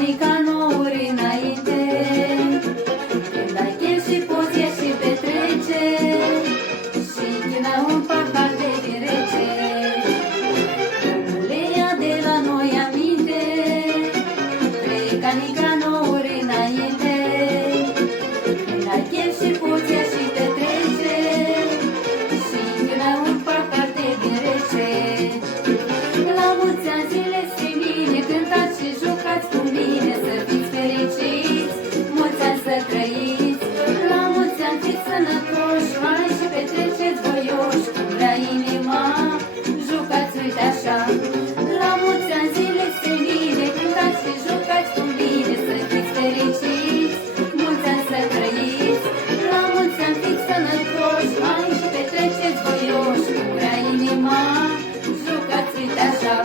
Nicanori înainte, când ai chef și poți ieși petrece, și când ai un pahar de vin rece, omule, ia de la noi aminte. Pleca Nicanori înainte, când ai chef și poți ieși petrece, și când ai un pahar de vin rece. La mulți ani zile străine, cântați și jucați cu mine, să fiți fericiți, mulți ani să trăiți. La mulți ani fiți sănătoși, hai și petreceți voioși, cum vrea inima, jucați, uite așa. La mulți ani zile străine, cântați și jucați cu mine, să fiți fericiți, mulți ani să trăiți. La mulți ani fiți sănătoși, hai și petreceți voioși, cum vrea inima, jucați, uite așa.